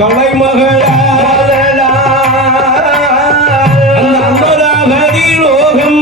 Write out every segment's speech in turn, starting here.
கலைமகளா அந்த அமராவதி லோகம்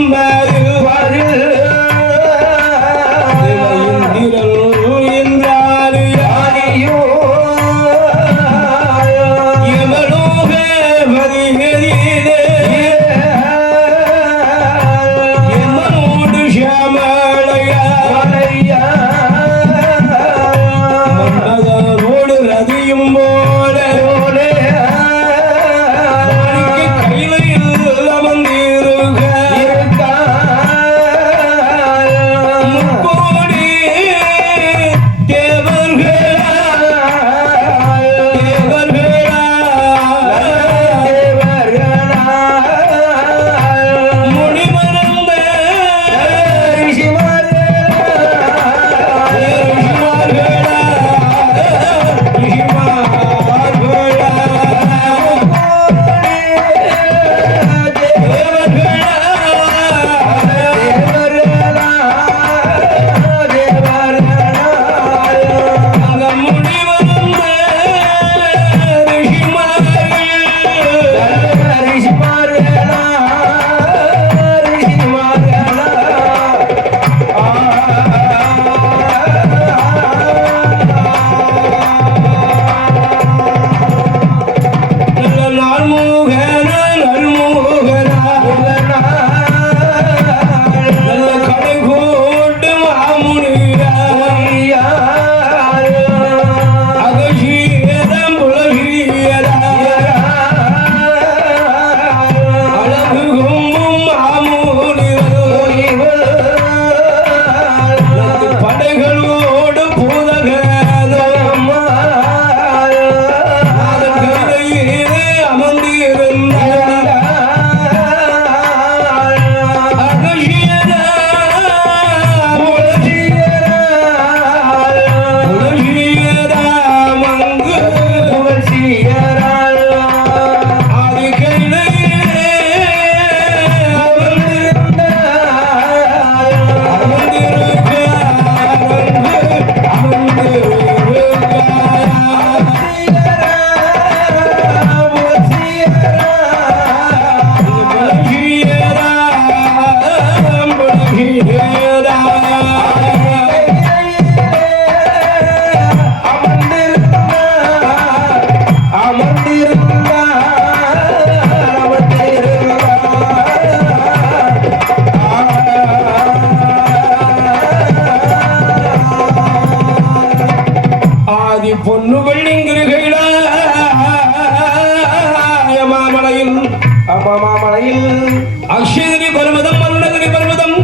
அக்ஷயகிரி பர்வதம் அருணகிரி பர்வதம்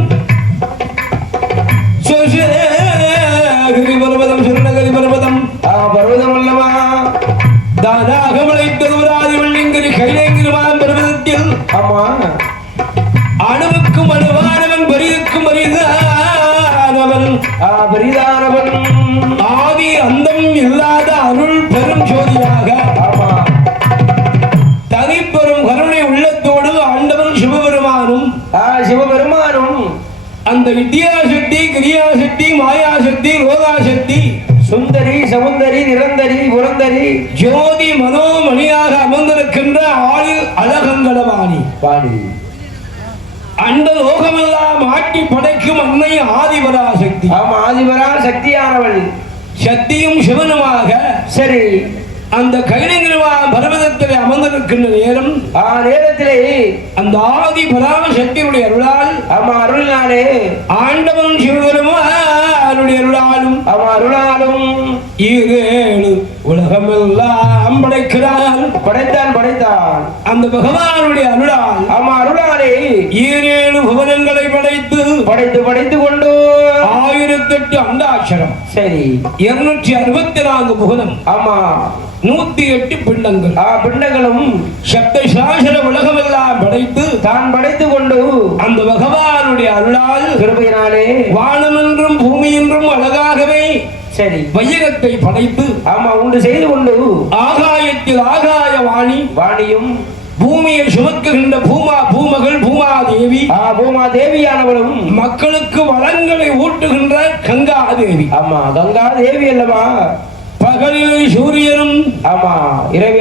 கிரி பர்வதம் சுருணகிரி பர்வதம் பர்வதம் அல்லவா தானாக மலைத்தருவராதி வெள்ளிங்கிரி கைலேங்கிரிவான் பர்வதத்தில் ஆமா அணுவுக்கும் அணுவானவன் பெரிதுக்கும் பெரிதானவன் பெரிதானவன் ஆதி அந்தம் இல்லாத அருள் பெரும் ஜோதியாக ஆமா தனிப்பெரும் கருணை உள்ளத்தோடு ஆண்டவன் சிவபெருமானும் சிவபெருமானும் அந்த வித்யாசக்தி கிரியாசக்தி மாயாசக்தி ரோகாசக்தி சுந்தரி சமுந்தரி நிரந்தரி புரந்தரி ஜோதி மனோமணியாக அமர்ந்திருக்கின்ற ஆளில் அழகங்களவாணி பாடி அந்த லோகமெல்லாம் ஆட்டி படைக்கும் அன்னை ஆதிபராசக்தி ஆமா ஆதிபரா சக்தியானவள் சக்தியும் சிவனுமாக சரி அந்த கைலிங்கிருவா பர்வதத்திலே அமர்ந்திருக்கின்ற நேரம் நேரத்திலே அந்த ஆதி பராசக்தியுடைய அருளால் ஆமா அருளாலே ஆண்டவன் சிவபெருமானுடைய அருளாலும் ஆமா அருளாலும் ஈரேழு உலகமெல்லாம் படைக்கிறான் படைத்தான் அந்த பகவானுடைய அருளால் ஆமா அருளாலே ஈரேழு புவனங்களை படைத்து கொண்டு 1008 அண்டாட்சரம் சரி 264 புவனம் ஆமா 108 பிண்டங்கள் பிண்டங்களும் சப்த சாசன உலகமெல்லாம் படைத்து கொண்டு அந்த பகவானுடைய அருளால் கிருபையினாலே வானம் என்றும் பூமி என்றும் அழகாகவே சரி வையகத்தை படைத்து ஆமா உண்டு செய்து கொண்டு ஆகாயத்தில் ஆகாய வாணியும் பூமியை சுமக்குகின்ற பூமகள் பூமாதேவி பூமாதேவியானவளும் மக்களுக்கு வளங்களை ஊட்டுகின்ற கங்காதேவி ஆமா கங்காதேவி அல்லவா பகலில் சூரியனும் ஆமா இரவு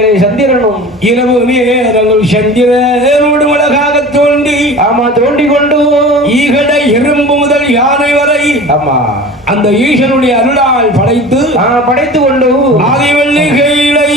இரவு நேரங்கள் சந்திரனோடு அழகாக தோன்றி ஆமா தோண்டி கொண்டு ஈகடை எறும்பு முதல் யானை வரை ஆமா அந்த ஈசனுடைய அருளால் படைத்து படைத்து கொண்டு ஆதி வெள்ளிகையிலே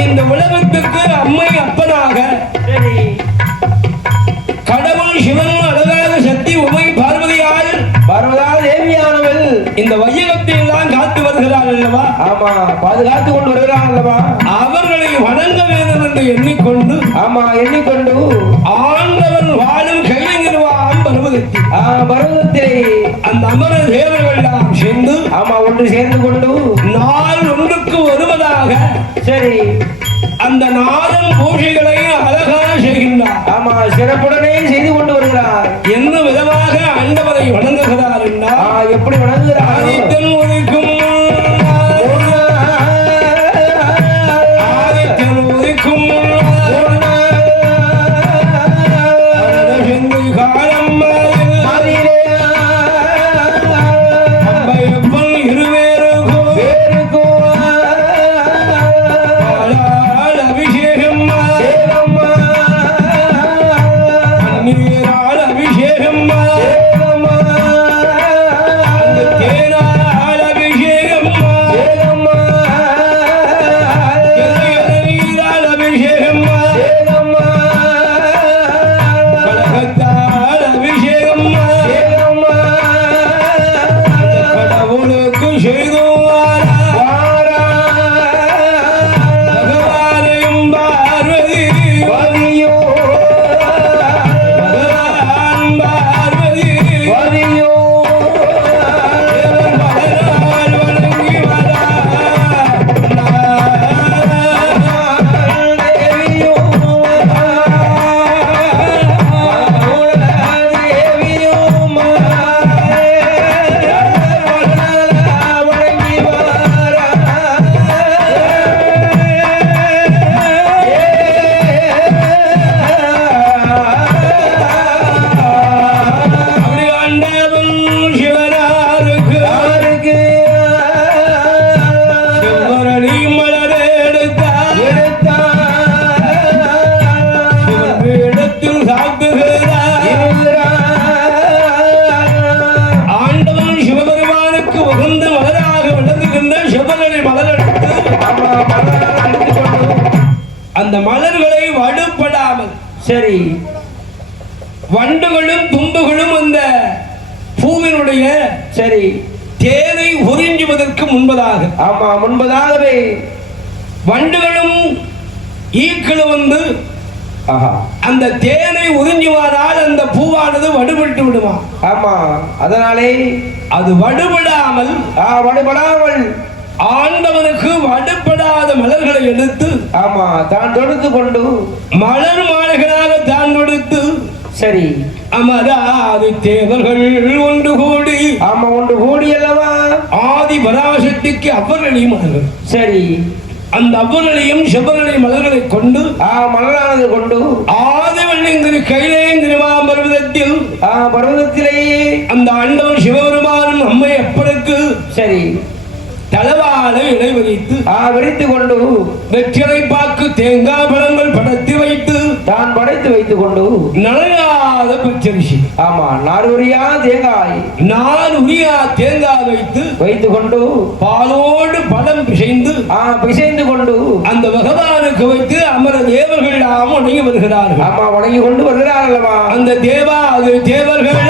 இந்த உலகத்துக்கு அம்மை அப்பனாக கடவுள் சிவன் அழகாக சக்தி உமை பார்வதியால் தேவியானவள் இந்த வையகத்தை எல்லாம் காத்து வருகிறாள் அல்லவா? ஆமா, பாதுகாத்து கொண்டு வருகிறாள் அல்லவா? அவர்களை வணங்க வேண்டும் என்று எண்ணிக்கொண்டு ஆண்டவன் வாழும் கையிலிருவான் பருவதத்தில் அந்த அமர தேவர்கள் எல்லாம் சேர்ந்து ஆமா ஒன்று சேர்ந்து கொண்டு நாள் ஒன்றுக்கு வருவதாக சரி அந்த நாளும் பூஜைகளை அழகாக செய்கின்றார். ஆமா சிறப்புடனே செய்து கொண்டு வருகிறார். என்ன விதமாக ஆண்டவரை வணங்குகிறார் என்றால் எப்படி வணங்குகிறார்? ஆதித்தன் உதிக்கும் ஆதித்தன் உதிக்கும் அந்த மலர்களை வடுபடாமல் சரி வண்டுகளும் தும்புகளும் அந்த பூவினுடைய சரி தேனை உறிஞ்சுவதற்கு முன்பதாக ஆமா முன்பதாகவே வண்டுகளும் ஈக்களும் வந்து ஆஹா அந்த தேனை உறிஞ்சுவானால் அந்த பூவானது வடுபட்டு விடுமா. ஆமா அதனாலே அது வடுபடாமல் ஆண்டவனுக்கு வடுபடாத மலர்களை எடுத்து ஆமா தான் தொடுத்து கொண்டு மலர் மாலைகளாக தான் தொடுத்து சரி அமராதி தேவர்கள் ஒன்று கூடி ஆமா ஒன்று கூடி அல்லவா ஆதி பராசக்திக்கு அவ்வரளியும் மலர்கள் சரி அந்த அவ்வரளியும் செவ்வரளி மலர்களை கொண்டு மலரானது கொண்டு ஆதிவள்ளிங்கிற கைலேங்கிருமா பர்வதத்தில் பர்வதத்திலேயே அந்த ஆண்டவன் சிவபெருமானும் அம்மை அப்பனுக்கு சரி தளவாள இலை விரித்து விரித்து கொண்டு வெற்றிலை பாக்கு தேங்காய் பழங்கள் படைத்து வைத்து தான் படைத்து வைத்துக் கொண்டு நனையாத பச்சரிசி ஆமா நாரூரியா தேங்காய் வைத்துக் கொண்டு பாலோடு பழம் பிசைந்து கொண்டு அந்த பகவானுக்கு வைத்து அமர தேவர்கள் வணங்கி வருகிறார்கள். ஆமா வணங்கி கொண்டு வருகிறார்கள். அந்த தேவர்கள்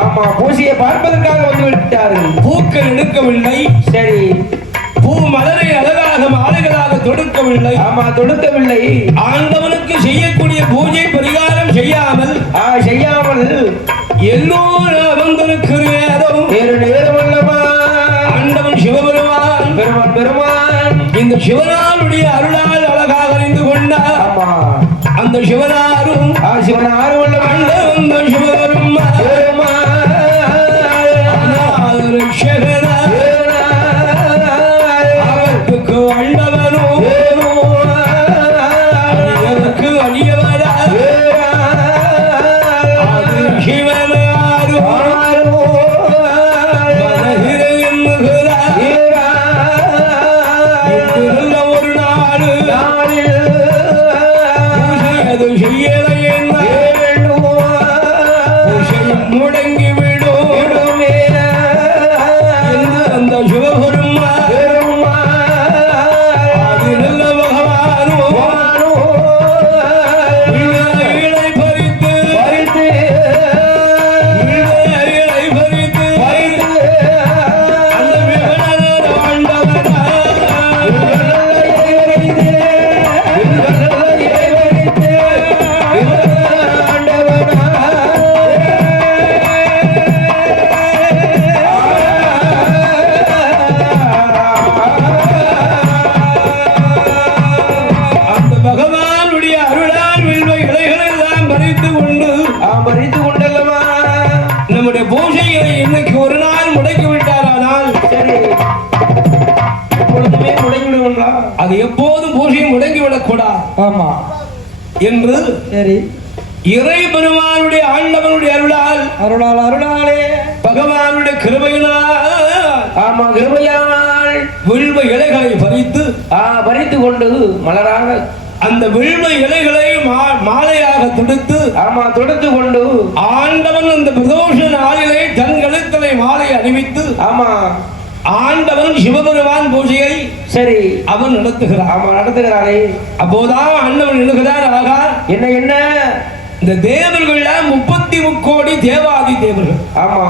ஆமா பூசையை பார்ப்பதற்காக வந்து விட்டார்கள். பூக்கள் எடுக்கவில்லை, சரி. பூ மலரை அழகாக மாலைகளாக தொடுக்கவில்லை. ஆமா தொடுக்கவில்லை. ஆண்டவனுக்கு செய்யக்கூடிய பூஜை பரிகாரம் செய்யாமல் செய்யாமல் எல்லோரும் அமர்ந்திருக்கிற நேரம் வேறு நேரம் அல்லவா ஆண்டவன் சிவபெருமான் பெருமான் இந்த சிவனாருடைய அருளால் அழகாக அறிந்து கொண்டார். ஆமா அந்த சிவனாரும் சிவனாரும் அல்லவா அந்த சிவபெருமான் அவருக்கு அண்டவனோ அவருக்கு அடியவரா சிவனாரும் ஒரு நாடு அது செய்யலை முடங்கி விடும் அந்த சிவபெருமா அது நல்ல பகவானோ இலை பறித்து இலை பறித்து அந்த விகடன ஆண்டவனா பகவானுடைய அருளால் வில்வ இலைகளை எல்லாம் பறித்து கொண்டல்லவா நம்முடைய பூஜைகளை இன்னைக்கு ஒரு நாள் முடக்கி விட்டாரானால் சரி எப்பொழுதுமே முடங்கிவிடுவா அது எப்போதும் பூஜையை முடங்கிவிடக் கூடாது. ஆமா என்று சரி இறை பெருமானுடைய ஆண்டவனுடைய அருளாலே பகவானுடைய கிருபையினால் ஆமா கிருபையால் வில்வ இலைகளை பறித்து கொண்டு மலராக அந்த வில்வ இலைகளை மாலையாக தொடுத்து ஆமா தொடுத்து கொண்டு ஆண்டவன் அந்த பிரதோஷ நாளிலே தன் கழுத்தலை மாலை அணிவித்து ஆமா ஆண்டவன் சிவபெருமான் பூஜையை சரி அவன் நடத்துகிறார். ஆமா நடத்துகிறாரே. அப்போதான் ஆண்டவன் எழுதுகிறார் ஆகா என்ன இந்த தேவர்கள் 33 கோடி தேவாதி தேவர்கள். ஆமா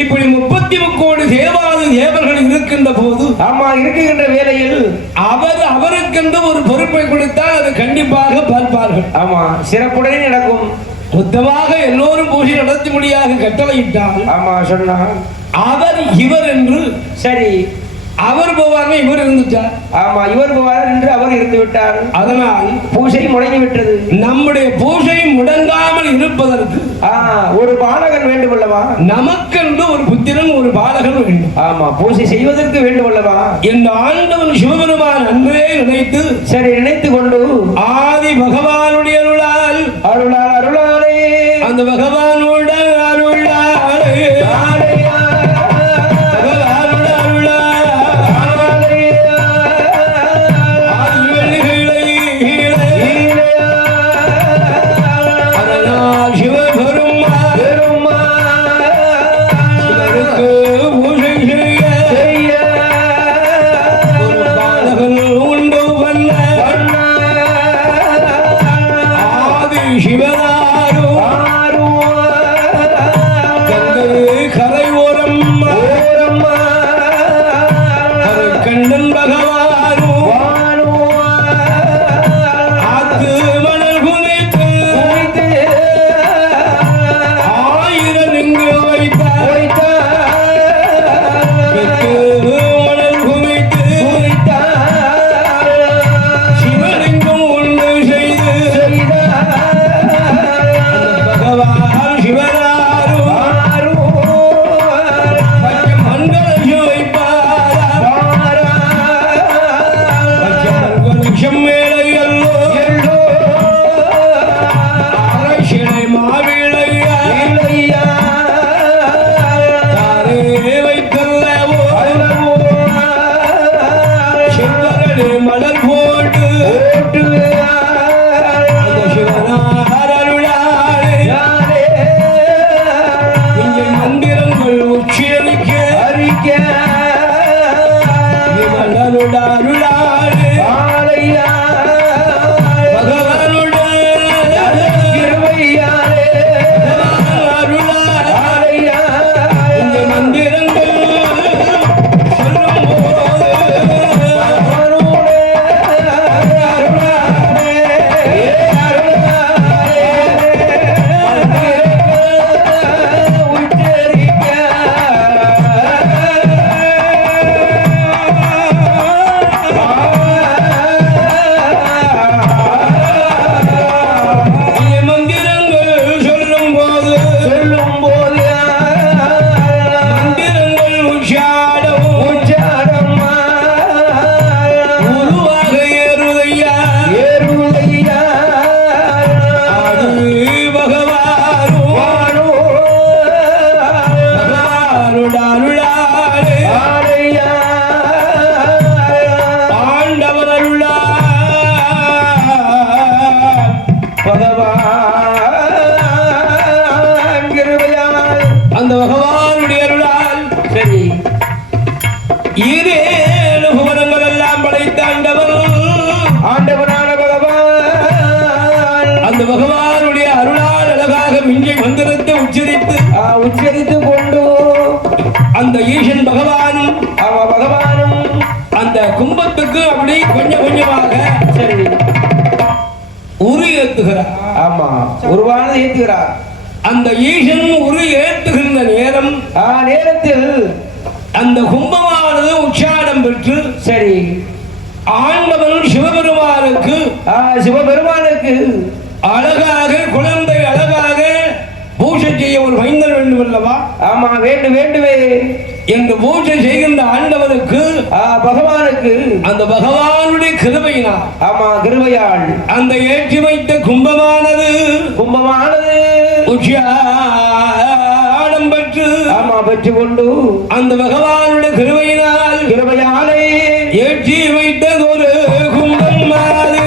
இப்படி 33 கோடி தேவாதி தேவர்கள் இருக்கின்ற போது ஆமா இருக்கின்ற வேளையில் அவருக்கென்று ஒரு பொறுப்பை கொடுத்தால் அது கண்டிப்பாக பார்ப்பார்கள். ஆமா சிறப்புடனே நடக்கும். மொத்தமாக எல்லோரும் பூஜை நடத்தி முடியாக கட்டளையிட்டால் ஆமா சொன்னார் அவர் இவர் என்று சரி அவர் போவார் இவர் இருந்துட்டார். ஆமா இவர் போவார் என்று அவர் இருந்து விட்டார். அதனால் பூஜை முடங்கி விட்டது. நம்முடைய பூஜை முடங்காமல் இருப்பதற்கு ஒரு பாலகன் வேண்டும் அல்லவா? நமக்கென்று ஒரு புத்திரன் ஒரு பாலகன் வேண்டும். ஆமா பூஜை செய்வதற்கு வேண்டும் அல்லவா? இந்த ஆண்டவன் சிவபெருமான் அன்றே நினைத்து சரி நினைத்து கொண்டு ஆதி பகவானுடைய அருளாலே அந்த பகவானோட அருளாலே அருளாலே அந்த பகவானுடைய அருளால் சரி ஈரேழு புவனங்கள் எல்லாம் படைத்தாண்டவர் ஆண்டவனான பகவான் அந்த பகவானுடைய அருளால் அழகாக மிஞ்சை மந்திரத்தை உச்சரித்து கொண்டு அந்த ஈசன் பகவான் ஆமா பகவானும் அந்த கும்பத்துக்கு அப்படி கொஞ்சம் கொஞ்சமாக சரி உரு ஏத்துகிறார். ஆமா உருவானது ஏத்துகிறார். அந்த ஈசன் உரு ஏத்துகின்ற நேரம் நேரத்தில் அந்த கும்பமானது உச்சாரம் பெற்று சரி ஆண்டவன் சிவபெருமானுக்கு சிவபெருமானுக்கு அழகாக குழந்தை அழகாக பூஜை செய்ய ஒரு மைந்தர் வேண்டும் அல்லவா? ஆமா வேண்டுமே என்று பூஜை செய்கின்ற ஆண்டவனுக்கு பகவானுக்கு அந்த பகவானுடைய கிருபையினால் ஆமா கிருபையாள் அந்த ஏற்றி வைத்த கும்பமானது உச்சியாடம் பெற்று ஆமா பெற்று கொண்டு அந்த பகவானுடைய கிருபையாலே ஏற்றி வைத்தது ஒரு கும்பம் மாறு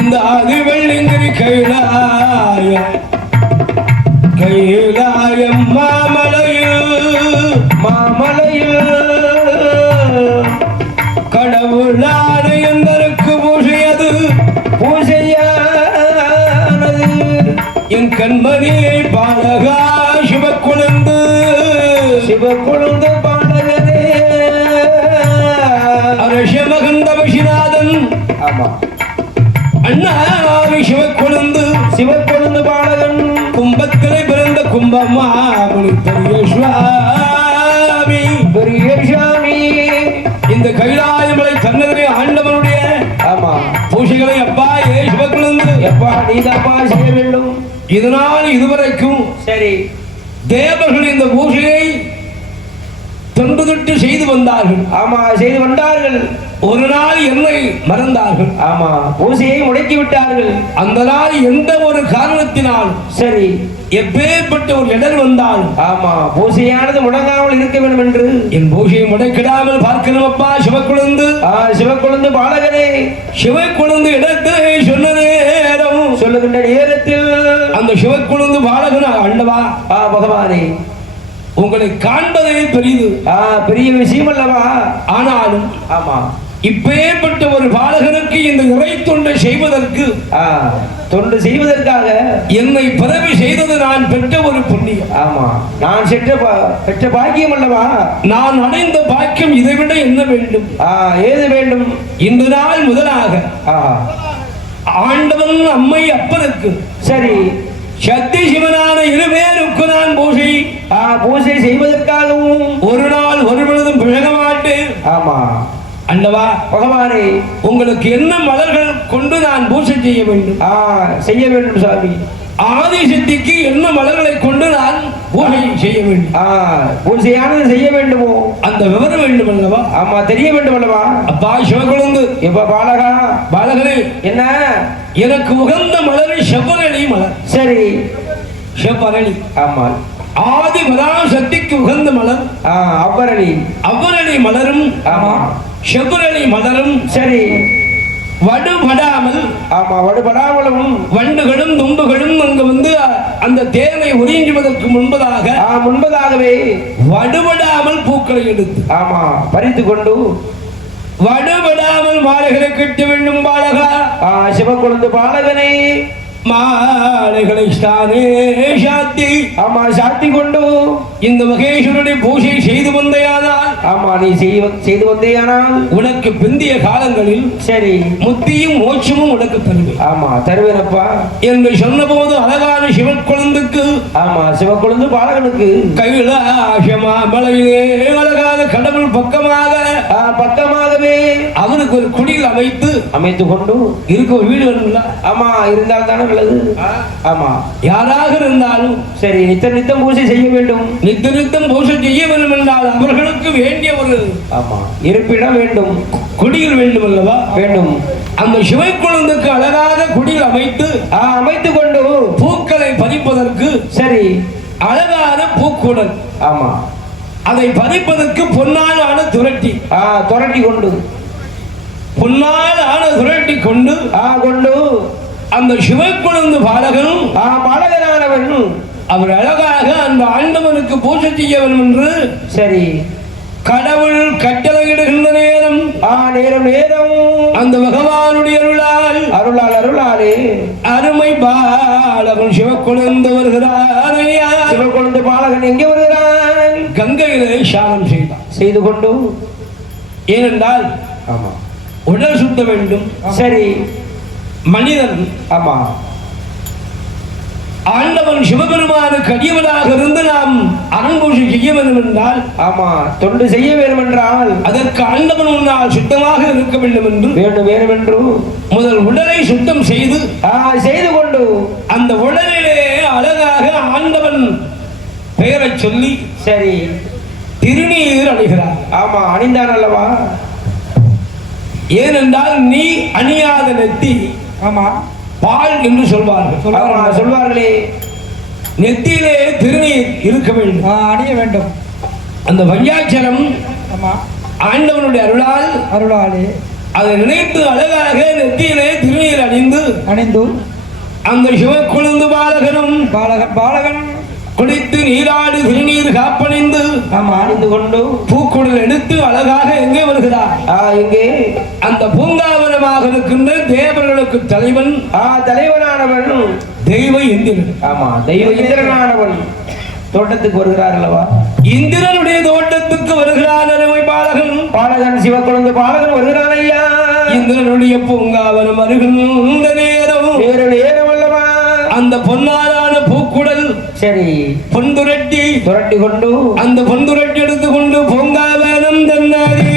இந்த அதிவெள்ளிங்கிரி கைலாய மாமலையில் கடவுளான எந்தருக்கு பூசையானது என் கண்மணியை பாலகா சிவக்குழந்து பாலகனே அரசமகந்த விஸ்வநாதன் ஆமா அண்ணாவி சிவக்குழந்து பாலகன் கும்பத்திலே பிறந்த கும்பமாமுனி பெரிய சுவாமி இந்த கைலாயமலை தன்னதனை ஆண்டவனுடைய ஆமா பூசைகளை அப்பா சிவக்குழந்து எப்பா நீதப்பா செய்ய வேண்டும். இதனால் இதுவரைக்கும் சரி தேவர்கள் இந்த பூசையை தொன்று தொட்டு செய்து வந்தார்கள். ஆமா செய்து வந்தார்கள். ஒரு நாள் என்னை மறந்தார்கள். ஆமா பூசையை முடக்கி விட்டார்கள். அந்த நாள் எந்த ஒரு காரணத்தினால் சரி எப்பேற்பட்ட ஒரு இடர் வந்தால் ஆமா பூசையானது முடங்காமல் இருக்க வேண்டும் என்று என் பூசையை முடக்கிடாமல் பார்க்கணும் அப்பா சிவக்குழந்து பாலகனே சிவக்குழந்து இடத்தை சொன்ன நேரம் சொல்லுகின்ற நேரத்தில் அந்த சிவக்குழந்து பாலகன் ஆண்டவா பகவானே உங்களை காண்பதே பெரியது பெரிய விஷயம் அல்லவா. ஆனாலும் ஆமா இப்பேற்பட்ட ஒரு பாலகனுக்கு இந்த இறை தொண்டை செய்வதற்கு தொண்டு செய்வதற்காக என்னை பிறவி செய்தது நான் பெற்ற ஒரு புண்ணியம். ஆமா நான் பெற்ற பாக்கியம் அல்லவா. நான் அடைந்த பாக்கியம் இதைவிட என்ன வேண்டும்? ஏது வேண்டும்? இந்த நாள் முதலாக ஆண்டவன் அம்மை அப்பனுக்கு சரி சக்தி சிவனான இருவேருக்கு நான் பூசை செய்வதற்காகவும் ஒரு நாள் ஒரு பொழுதும் பிழக மாட்டேன். ஆமா அண்டவா பகவானே உங்களுக்கு என்ன மலர்கள் கொண்டு நான் பூசை செய்ய வேண்டும்? செய்ய வேண்டும் சாமி. ஆதிசக்திக்கு என்ன மலர்களை கொண்டு நான் பூஜை செய்ய வேண்டும்? பூஜையானது செய்ய வேண்டுமோ அந்த விவரம் வேண்டும் அல்லவா. ஆமா தெரிய வேண்டும் அல்லவா. அப்பா சிவக்குழந்து எப்ப பாலகனே என்ன எனக்கு உகந்த மலர் செவ்வரளி மலர். சரி செவ்வரளி ஆமா ஆதி பராசக்திக்கு உகந்த மலர் அவ்வரளி மலரும் ஆமா செவ்வரளி மலரும் சரி வடுபடாமல் வடுபடாமலும் வண்டுகளும் தும்புகளும் அங்கு வந்து அந்த தேனை உறிஞ்சுவதற்கு முன்பதாகவே வடுபடாமல் பூக்களை எடுத்து ஆமா பறித்து கொண்டு வடுபடாமல் மாலைகளை கட்ட வேண்டும் பாலகா. சிவக்குழந்து பாலகனே மாலைகளை சாத்தி கொண்டு இந்த மகேஸ்வரனுடைய பூஜை செய்து வந்தையானால் ஆமா நீ செய்து வந்தேயானால் உனக்கு பிந்திய காலங்களில் சரி முத்தியும் மோட்சமும் உனக்கு தருவேன். ஆமா தருவேனப்பா என்று சொன்ன போது அழகான சிவக்குழந்துக்கு ஆமா சிவக்குழந்து பாலகனுக்கு கைலாசமா மலையிலே அழகான கடவுள் பக்கமாகவே அவனுக்கு ஒரு குடியில் அமைத்து கொண்டு இருக்க ஒரு வீடு வேணும்ல. ஆமா இருந்தால் தானே நல்லது. ஆமா யாராக இருந்தாலும் சரி நித்தம் பூஜை செய்ய வேண்டும். நித்தம் பூஜை செய்ய வேண்டும் என்றால் அவர்களுக்கு வேண்டிய ஒரு ஆமா இருப்பிடம் வேண்டும், குடியில் வேண்டும் அல்லவா. வேண்டும். அந்த சிவக்குழந்துக்கு அழகாக குடியில் அமைத்து கொண்டு பூக்களை பறிப்பதற்கு சரி அழகான பூக்குடல் ஆமா அதை பறிப்பதற்கு பொன்னால் ஆன துரட்டி கொண்டு அந்த சிவக்குழந்து பாலகனானவன் அவர் அழகாக அந்த ஆண்டவனுக்கு பூஜை செய்ய வேண்டும் என்று சரி கடவுள் கட்டளையிடுகின்ற நேரம் நேரம் அந்த பகவானுடைய அருளாலே அருமை பாலகன் சிவக்குழந்து வருகிறார். சிவக்குழந்து பாலகன் எங்கே வருகிறான்? கங்கையிலே சானம் செய்து கொண்டு ஏனென்றால் ஆமா உடல் சுத்த வேண்டும். சரி மனிதன் ஆமா ஆண்டவன் சிவபெருமானுக்கு அடியவனாக இருந்து நாம் அறம்பூஜை செய்ய வேண்டும் என்றால் ஆமா தொண்டு செய்ய வேண்டும் என்றால் அதற்கு ஆண்டவன் முன்னால் சுத்தமாக இருக்க வேண்டும் என்று முதல் உடலை சுத்தம் செய்து கொண்டு அந்த உடலிலே அழகாக ஆண்டவன் பெயரை சொல்லி சரி திருநீர் அணிகிறார். ஆமா அணிந்தான் அல்லவா. ஏனென்றால் நீ அணியாத நெத்தி ஆமா பால் என்று சொல்வார்களே. நெத்தியிலே திருநீர் இருக்க வேண்டும், அணிய வேண்டும். அந்த பஞ்சாட்சரம் ஆண்டவனுடைய அருளாலே அதை நினைத்து அழகாக நெத்தியிலே திருநீர் அணிந்து அந்த சிவக்குழுந்து பாலகனும் பாலகன் குளித்து நீராடு திருநீர் காப்பணிந்து ஆமா அணிந்து கொண்டு பூக்குடல் எடுத்து அழகாக எங்கே வருகிறார் எங்கே அந்த பூங்காவனமாக இருக்கின்ற தேவர்களுக்கு தலைவன் தலைவனானவன் தெய்வ இந்திரன். ஆமா தெய்வ இந்திரனானவன் தோட்டத்துக்கு வருகிறார் அல்லவா? இந்திரனுடைய தோட்டத்துக்கு வருகிறான் அருமை பாலகன் சிவக்குழந்தை பாலகன் வருகிறான் ஐயா. இந்திரனுடைய பூங்காவனம் அருகின்ற நேரம் அல்லவா? அந்த பொன்னாலான பூக்குடல் சரி பொந்துரட்டி கொண்டு அந்த பொந்துரட்டி எடுத்துக்கொண்டு பூங்காவனம் தன்னாரி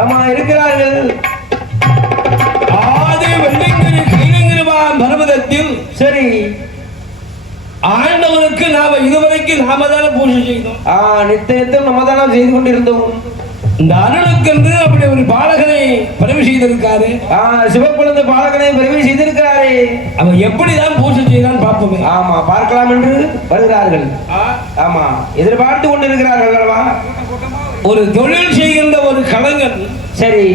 ஆமா இருக்கிறார்கள். ஆதி வெள்ளிங்கிரி கைலிங்கிருவா பர்வதத்தில் சரி. ஆண்டவனுக்கு நாம இதுவரைக்கும் நாம தானே பூஜை செய்தோம். நித்தியத்தில் நம்ம தானே செய்து கொண்டிருந்தோம். இந்த அருளுக்கென்று அப்படி ஒரு பாலகனை பதிவு செய்திருக்காரு. சிவக்குழந்தை பாலகனை பதிவு செய்திருக்கிறாரே. அவன் எப்படிதான் பூஜை செய்தான் பார்ப்போமே. ஆமா, பார்க்கலாம் என்று வருகிறார்கள். ஆமா, எதிர்பார்த்து கொண்டிருக்கிறார்கள் அல்லவா? ஒரு தொழில் செய்கின்ற ஒரு கலைஞன். சரி.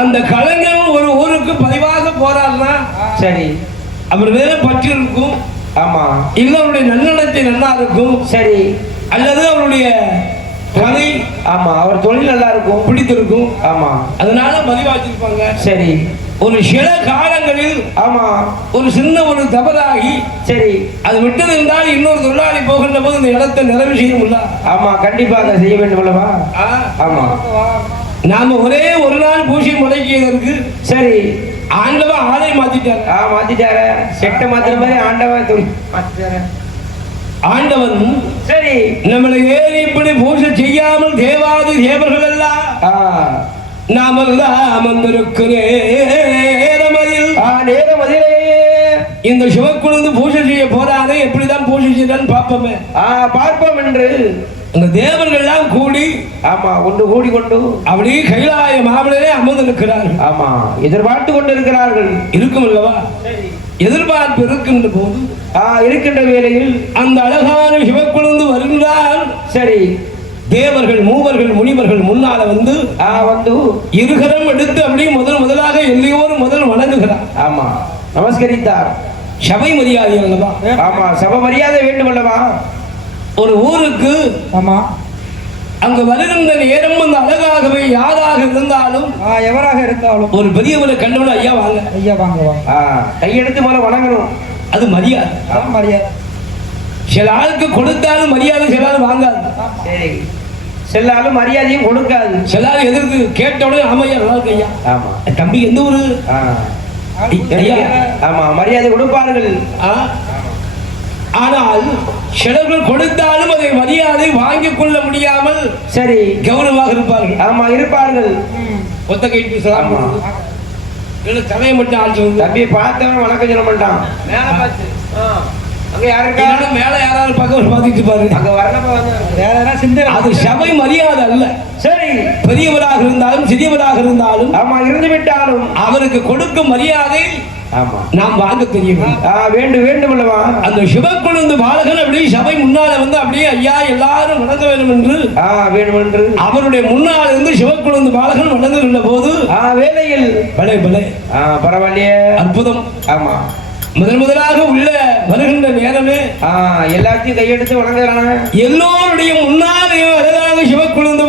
அந்த கலைஞன் ஒரு ஊருக்கு பதிவாக போறாருன்னா சரி, அவர் வேற பற்று இருக்கும். ஆமா, இல்ல அவருடைய நன்னடத்தை நல்லா இருக்கும். சரி. அல்லது அவருடைய கலை, ஆமா, அவர் தொழில் நல்லா இருக்கும், பிடித்திருக்கும். ஆமா, அதனால பதிவா வச்சிருப்பாங்க. சரி. ஒரு சில காலங்களில் ஆமா, ஒரு சின்ன ஒரு தவறாகி சரி அது விட்டது என்றால் இன்னொரு தொழிலாளி போகின்ற போது இந்த இடத்தை நிறைவு செய்ய முடியல. ஆமா, கண்டிப்பாக செய்ய வேண்டும் அல்லவா? ஆமா, நாம ஒரே ஒரு நாள் பூஜை முடக்கியதற்கு சரி ஆண்டவன் ஆளை மாத்திட்டாரு. மாத்திட்டாரு. செட்ட மாத்திர மாதிரி ஆண்டவன் தொழில் மாத்திட்டாரு. ஆண்டவன் சரி நம்மளை ஏறி இப்படி பூஜை செய்யாமல் தேவாதி தேவர்கள் எல்லாம் நாமெல்லாம் நேரமதில் இந்த சிவக்குழுந்து பூஜை செய்ய போறானே எப்படிதான் பூஜை செய்யறான்னு பார்ப்போமே. பார்ப்போம் என்று அந்த தேவர்கள் எல்லாம் கூடி, ஆமா, ஒன்று கூடி கொண்டு அப்படி கைலாய மாமலையே அமர்ந்திருக்கிறார்கள். ஆமா, எதிர்பார்த்து கொண்டு இருக்கிறார்கள். இருக்கும் அல்லவா? எதிர்பார்ப்பு இருக்கின்ற போது இருக்கின்ற வேளையில் அந்த அழகான சிவக்குழுந்து வருகிறார். சரி, தேவர்கள் மூவர்கள் முனிவர்கள் முன்னால வந்து இருகரம் எடுத்து அப்படியே முதலாக எல்லையோரும் முதல் வணங்குகிறார். ஆமா, நமஸ்கரித்தார். சபை மரியாதை அல்லவா? ஆமா, சபை மரியாதை வேண்டும் அல்லவா? ஒரு ஊருக்கு ஆமா, அங்க வருகின்ற நேரம் அந்த அழகாகவே யாராக இருந்தாலும் எவராக இருந்தாலும் ஒரு பெரியவரை கண்டவன ஐயா வாங்க, ஐயா வாங்க, கையெடுத்து மேல வணங்கணும். அது மரியாதை. மரியாதை. சில ஆளுக்கு கொடுத்தாலும் மரியாதை, சில ஆள் வாங்காது. சரி, சில ஆளு மரியாதையும் கொடுக்காது. சில ஆள் எதிர்த்து கேட்ட உடனே ஆமையா நல்லா இருக்கு ஐயா. ஆமா, தம்பி எந்த ஊரு? ஆமா, மரியாதை கொடுப்பார்கள். ஆனால் சிலர்கள் கொடுத்தாலும் அதை மரியாதை வாங்கிக் கொள்ள முடியாமல் சரி கௌரவமாக இருப்பார்கள். ஆமா, இருப்பார்கள். ஒத்த கைட்டு தலையை மட்டும் ஆட்சி தம்பி பார்த்தவன் வணக்கம் சொல்ல மாட்டான். மேல பார்த்து அங்க யாருக்கா மேல யாராவது பக்கம் பார்த்துட்டு பாரு. அங்க வரணும். அது சபை மரியாதை அல்ல. சரி, பெரியவராக இருந்தாலும் சிறியவராக இருந்தாலும், ஆமா, இருந்து விட்டாலும் அவருக்கு கொடுக்கும் மரியாதை ஆமா நாம் வாங்க தெரியும். வேண்டும் அல்லவா? அந்த சிவக்குழுந்து பாலகன் அப்படியே சபை முன்னால வந்து அப்படியே ஐயா எல்லாரும் வணங்க வேண்டும் என்று வேண்டும் என்று அவருடைய முன்னால் இருந்து சிவக்குழுந்து பாலகன் வணங்குகின்ற போது வேலையில் பலே பலே பரவாயில்லையே, அற்புதம். ஆமா, முதலாக உள்ள வருகின்ற நேரமே எல்லாத்தையும் கையெடுத்து வணங்குறாங்க. எல்லோருடைய முன்னாலேயும் அழகாக சிவக்குழுந்து